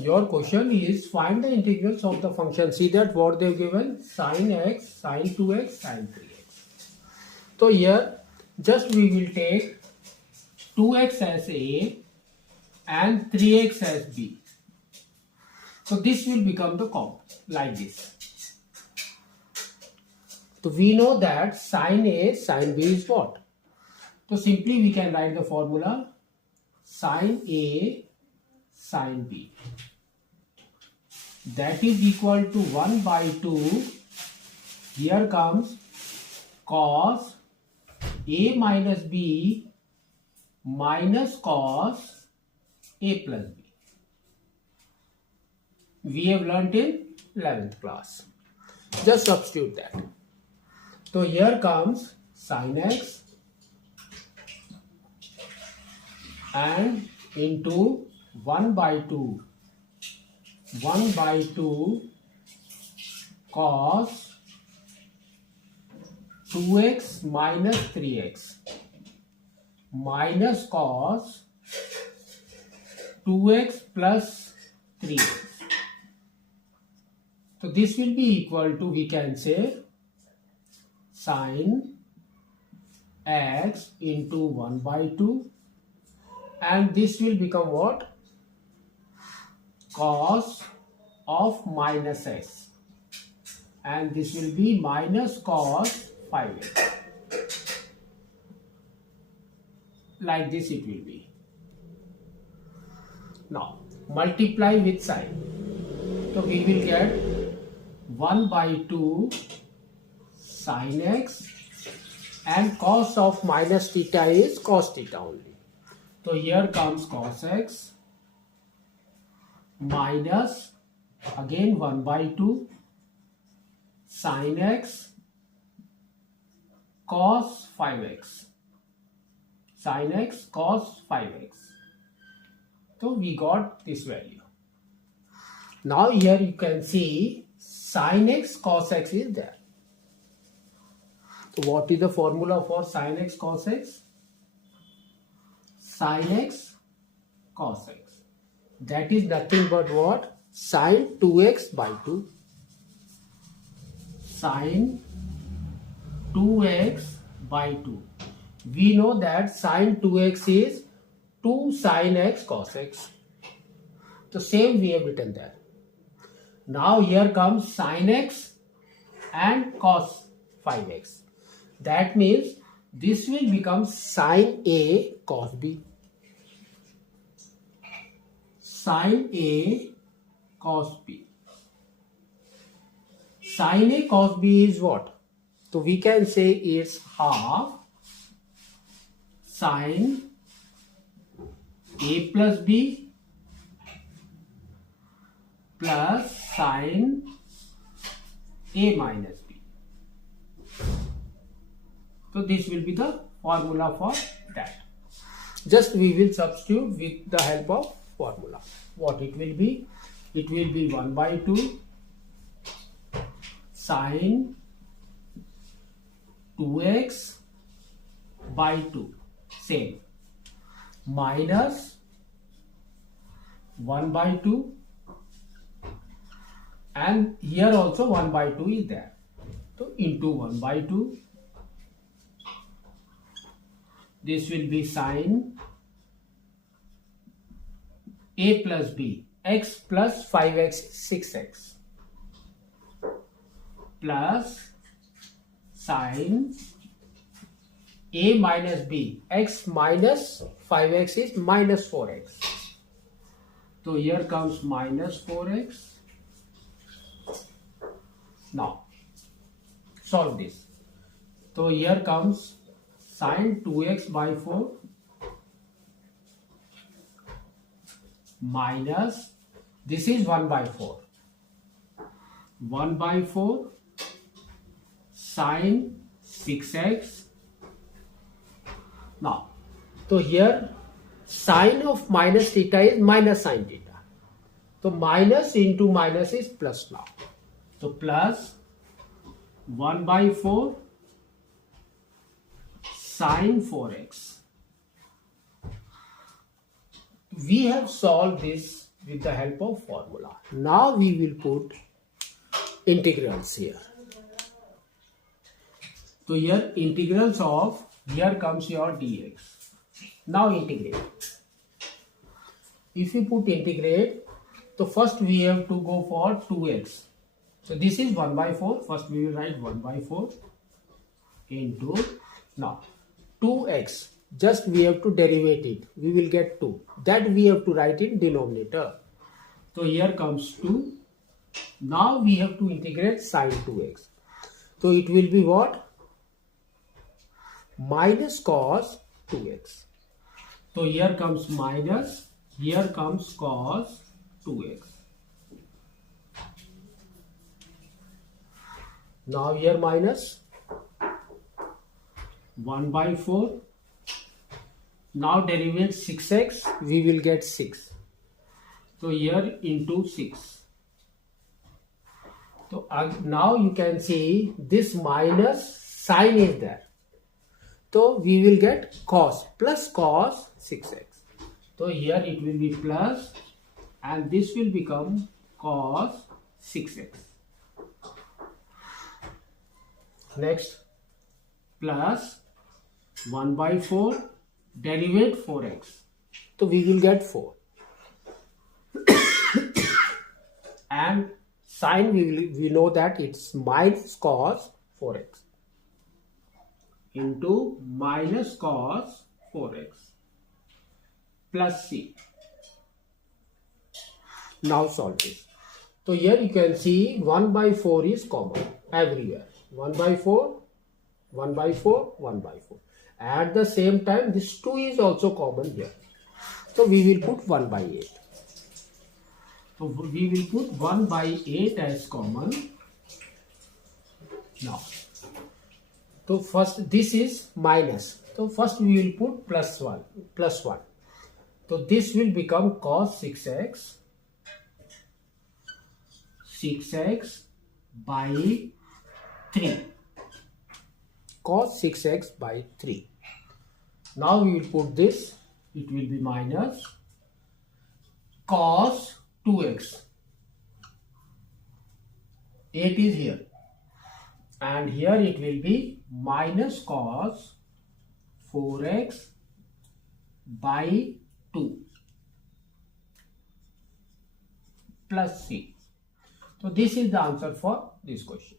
Your question is find the integrals of the function. See that what they've given: sine x, sine 2x, sine 3x. So here just we will take 2x as A and 3x as B. So this will become the common like this. So we know that sine A, sine B is what? So simply we can write the formula sine A, sine B. That is equal to 1 by 2. Here comes cos A minus B minus cos A plus B. We have learnt in 11th class. Just substitute that. So here comes sin x and into 1 by 2 cos 2x minus 3x minus cos 2x plus 3x. So this will be equal to, we can say, sin x into 1 by 2, and this will become what? Cos of minus x, and this will be minus cos 5x. Like this it will be. Now multiply with sine. So we will get 1 by 2 sin x, and cos of minus theta is cos theta only. So here comes cos x minus again 1 by 2 sin x cos 5x, sin x cos 5x. So we got this value. Now here you can see sin x cos x is there. So what is the formula for sin x cos x? Sin x cos x. That is nothing but what? Sin 2x by 2. Sin 2x by 2. We know that sin 2x is 2 sin x cos x. So same we have written there. Now here comes sin x and cos 5x. That means this will become sin A cos B. Sin A cos B. Sin A cos B is what? So we can say it's half sin A plus B plus sin A minus B. So this will be the formula for that. Just we will substitute with the help of formula. What it will be? It will be 1 by 2 sin 2x by 2, same, minus 1 by 2, and here also 1 by 2 is there. So into 1 by 2, this will be sin A plus B, x plus 5x 6x, plus sin A minus B, x minus 5x is minus 4x. So here comes minus 4x. Now solve this. So here comes sin 2x by 4 minus, this is 1 by 4. 1 by 4 sin 6x. Now, so here sine of minus theta is minus sine theta. So minus into minus is plus now. So plus 1 by 4 sin 4x. We have solved this with the help of formula. Now we will put integrals here. So here integrals of, here comes your dx. Now integrate. If you put integrate, so first we have to go for 2x. So this is 1 by 4. First we will write 1 by 4 into, now 2x. Just we have to derivate it. We will get 2. That we have to write in denominator. So here comes 2. Now we have to integrate sine 2x. So it will be what? Minus cos 2x. So here comes minus, here comes cos 2x. Now here minus 1 by 4. Now derivate 6x, we will get 6. So here into 6. So now you can see this minus sign is there. So we will get cos, plus cos 6x. So here it will be plus and this will become cos 6x. Next, plus 1 by 4, derivate 4x. So we will get 4. And sine, we know that it's minus cos 4x into minus cos 4x plus c. Now solve this. So here you can see 1 by 4 is common everywhere. 1 by 4, 1 by 4, 1 by 4. At the same time, this 2 is also common here. So we will put 1 by 8. So we will put 1 by 8 as common. Now, so first this is minus. So first we will put plus 1. So this will become cos 6x. 6x by 3. Cos 6x by 3. Now we will put this. It will be minus cos 2x. 8 is here. And here it will be minus cos 4x by 2 plus c. So this is the answer for this question.